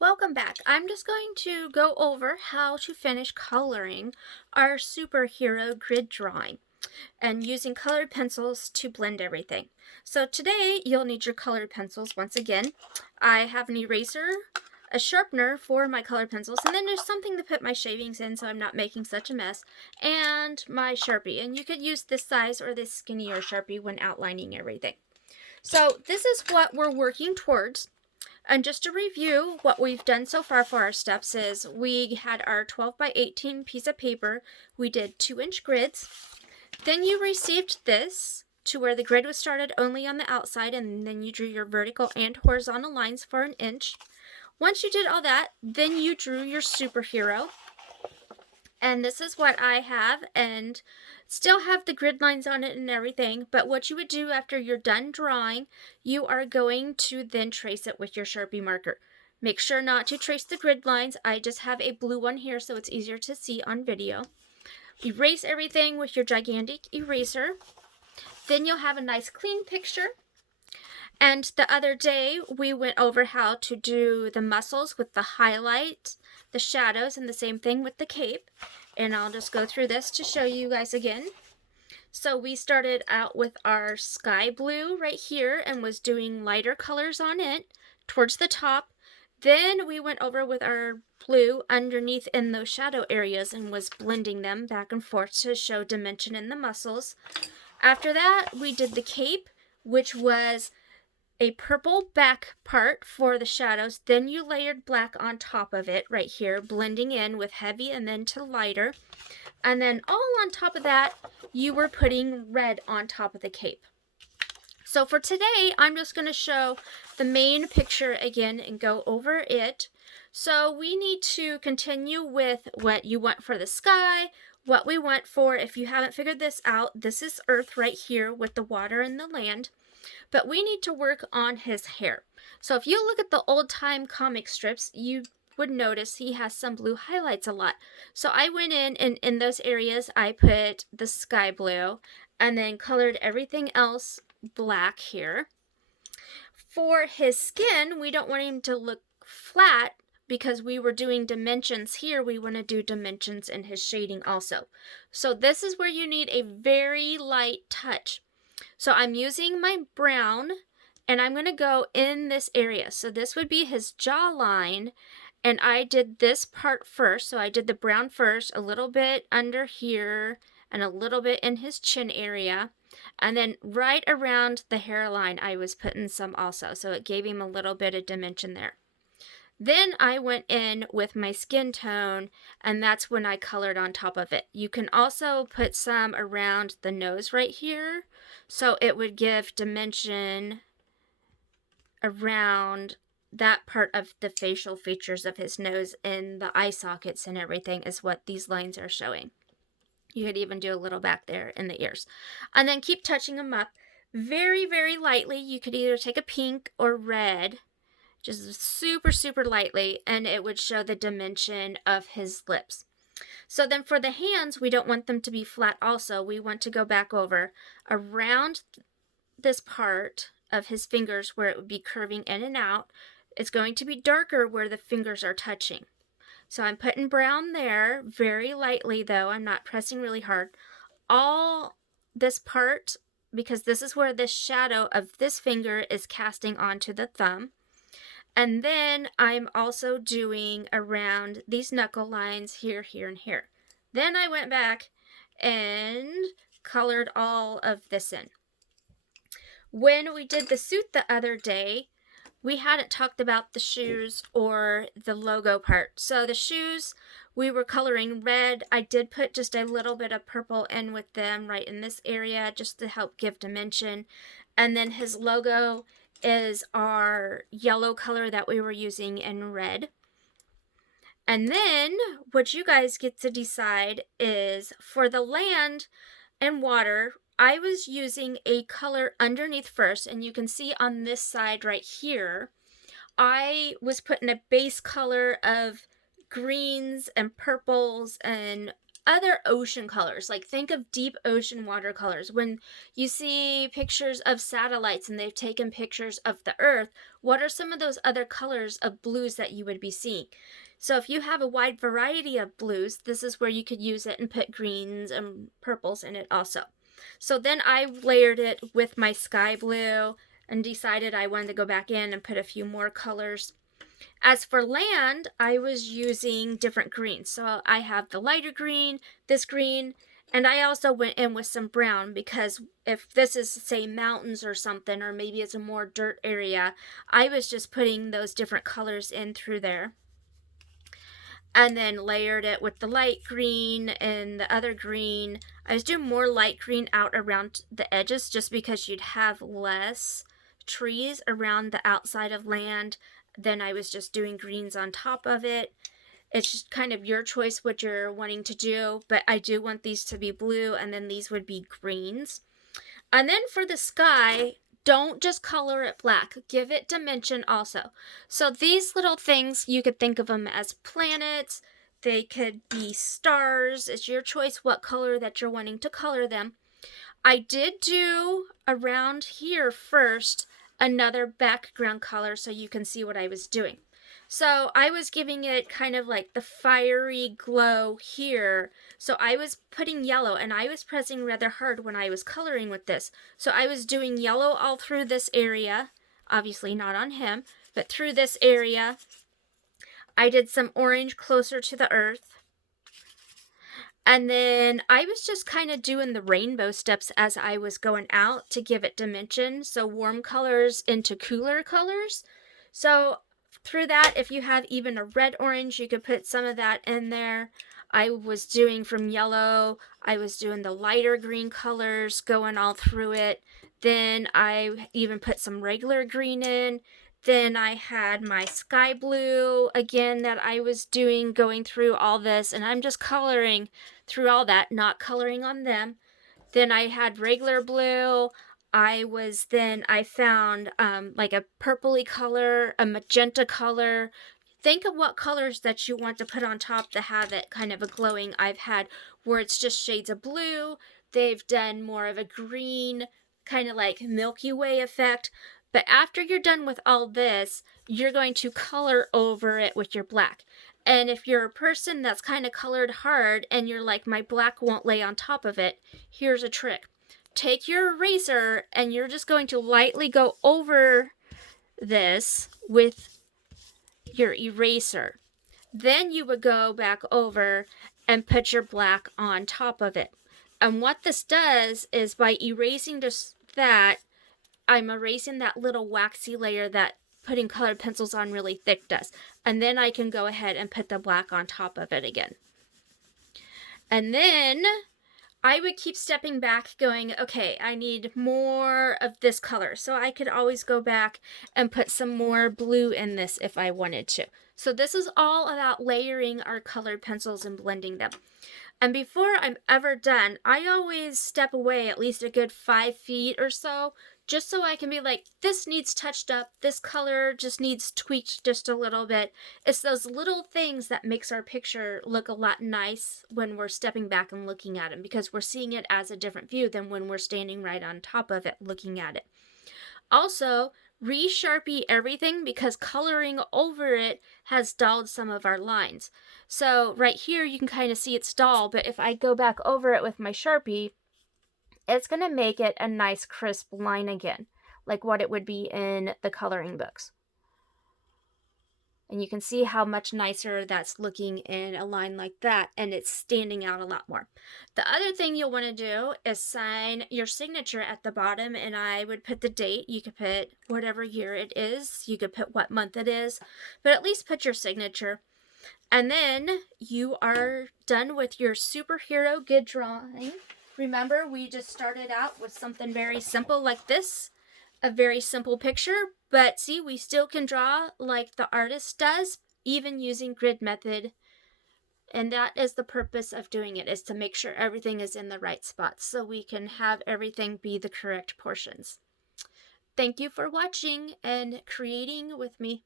Welcome back. I'm just going to go over how to finish coloring our superhero grid drawing and using colored pencils to blend everything. So today you'll need your colored pencils once again. I have an eraser, a sharpener for my colored pencils, and then there's something to put my shavings in so I'm not making such a mess, and my Sharpie. And you could use this size or this skinnier Sharpie when outlining everything. So this is what we're working towards. And just to review what we've done so far for our steps is we had our 12 by 18 piece of paper. We did 2-inch grids. Then you received this to where the grid was started only on the outside, and then you drew your vertical and horizontal lines for 1 inch. Once you did all that, then you drew your superhero. And this is what I have, and still have the grid lines on it and everything. But what you would do after you're done drawing, you are going to then trace it with your Sharpie marker. Make sure not to trace the grid lines. I just have a blue one here so it's easier to see on video. Erase everything with your gigantic eraser. Then you'll have a nice clean picture. And the other day we went over how to do the muscles with the highlight, the shadows, and the same thing with the cape. And I'll just go through this to show you guys again. So we started out with our sky blue right here and was doing lighter colors on it towards the top. Then we went over with our blue underneath in those shadow areas and was blending them back and forth to show dimension in the muscles. After that, we did the cape, which was a purple back part for the shadows. Then you layered black on top of it right here, blending in with heavy and then to lighter. And then all on top of that, you were putting red on top of the cape. So for today, I'm just going to show the main picture again and go over it. So we need to continue with what you want for the sky, what we want for, if you haven't figured this out, this is Earth right here with the water and the land. But we need to work on his hair. So if you look at the old time comic strips, you would notice he has some blue highlights a lot. So I went in and in those areas I put the sky blue and then colored everything else black here. For his skin, we don't want him to look flat because we were doing dimensions here. We want to do dimensions in his shading also. So this is where you need a very light touch. So I'm using my brown and I'm going to go in this area. So this would be his jawline, and I did this part first. So I did the brown first, a little bit under here and a little bit in his chin area. And then right around the hairline I was putting some also. So it gave him a little bit of dimension there. Then I went in with my skin tone, and that's when I colored on top of it. You can also put some around the nose right here, so it would give dimension around that part of the facial features of his nose, and the eye sockets and everything is what these lines are showing. You could even do a little back there in the ears. And then keep touching them up very, very lightly. You could either take a pink or red, just super, super lightly, and it would show the dimension of his lips. So then for the hands, we don't want them to be flat also. We want to go back over around this part of his fingers where it would be curving in and out. It's going to be darker where the fingers are touching. So I'm putting brown there, very lightly though. I'm not pressing really hard. All this part, because this is where the shadow of this finger is casting onto the thumb. And then I'm also doing around these knuckle lines here, here, and here. Then I went back and colored all of this in. When we did the suit the other day, we hadn't talked about the shoes or the logo part. So the shoes, we were coloring red. I did put just a little bit of purple in with them right in this area just to help give dimension. And then his logo is our yellow color that we were using in red. And then what you guys get to decide is for the land and water, I was using a color underneath first, and you can see on this side right here, I was putting a base color of greens and purples and other ocean colors. Like think of deep ocean watercolors. When you see pictures of satellites and they've taken pictures of the Earth, what are some of those other colors of blues that you would be seeing? So if you have a wide variety of blues, this is where you could use it and put greens and purples in it also. So then I layered it with my sky blue and decided I wanted to go back in and put a few more colors. As for land, I was using different greens. So I have the lighter green, this green, and I also went in with some brown because if this is, say, mountains or something, or maybe it's a more dirt area, I was just putting those different colors in through there. And then layered it with the light green and the other green. I was doing more light green out around the edges just because you'd have less trees around the outside of land. Then I was just doing greens on top of it. It's just kind of your choice what you're wanting to do, but I do want these to be blue, and then these would be greens. And then for the sky, don't just color it black. Give it dimension also. So these little things, you could think of them as planets. They could be stars. It's your choice what color that you're wanting to color them. I did do around here first another background color so you can see what I was doing. So I was giving it kind of like the fiery glow here. So I was putting yellow, and I was pressing rather hard when I was coloring with this. So I was doing yellow all through this area, obviously not on him, but through this area. I did some orange closer to the earth. And then I was just kind of doing the rainbow steps as I was going out to give it dimension. So warm colors into cooler colors. So through that, if you have even a red orange, you could put some of that in there. I was doing from yellow, I was doing the lighter green colors going all through it. Then I even put some regular green in. Then I had my sky blue again that I was doing going through all this, and I'm just coloring through all that, not coloring on them. Then I had regular blue. I found like a purpley color, a magenta color. Think of what colors that you want to put on top to have it kind of a glowing. I've had where it's just shades of blue. They've done more of a green, kind of like Milky Way effect. But after you're done with all this, you're going to color over it with your black. And if you're a person that's kind of colored hard and you're like, my black won't lay on top of it, here's a trick. Take your eraser and you're just going to lightly go over this with your eraser. Then you would go back over and put your black on top of it. And what this does is by erasing just that, I'm erasing that little waxy layer that putting colored pencils on really thick does. And then I can go ahead and put the black on top of it again. And then I would keep stepping back going, okay, I need more of this color. So I could always go back and put some more blue in this if I wanted to. So this is all about layering our colored pencils and blending them. And before I'm ever done, I always step away at least a good 5 feet or so, just so I can be like, this needs touched up, this color just needs tweaked just a little bit. It's those little things that makes our picture look a lot nice when we're stepping back and looking at them, because we're seeing it as a different view than when we're standing right on top of it looking at it. Also, re-sharpie everything because coloring over it has dulled some of our lines. So right here you can kind of see it's dull, but if I go back over it with my Sharpie, it's going to make it a nice crisp line again, like what it would be in the coloring books. And you can see how much nicer that's looking in a line like that, and it's standing out a lot more. The other thing you'll want to do is sign your signature at the bottom, and I would put the date. You could put whatever year it is. You could put what month it is, but at least put your signature. And then you are done with your superhero grid drawing. Remember, we just started out with something very simple like this. A very simple picture, but see, we still can draw like the artist does, even using grid method. And that is the purpose of doing it, is to make sure everything is in the right spots so we can have everything be the correct portions. Thank you for watching and creating with me.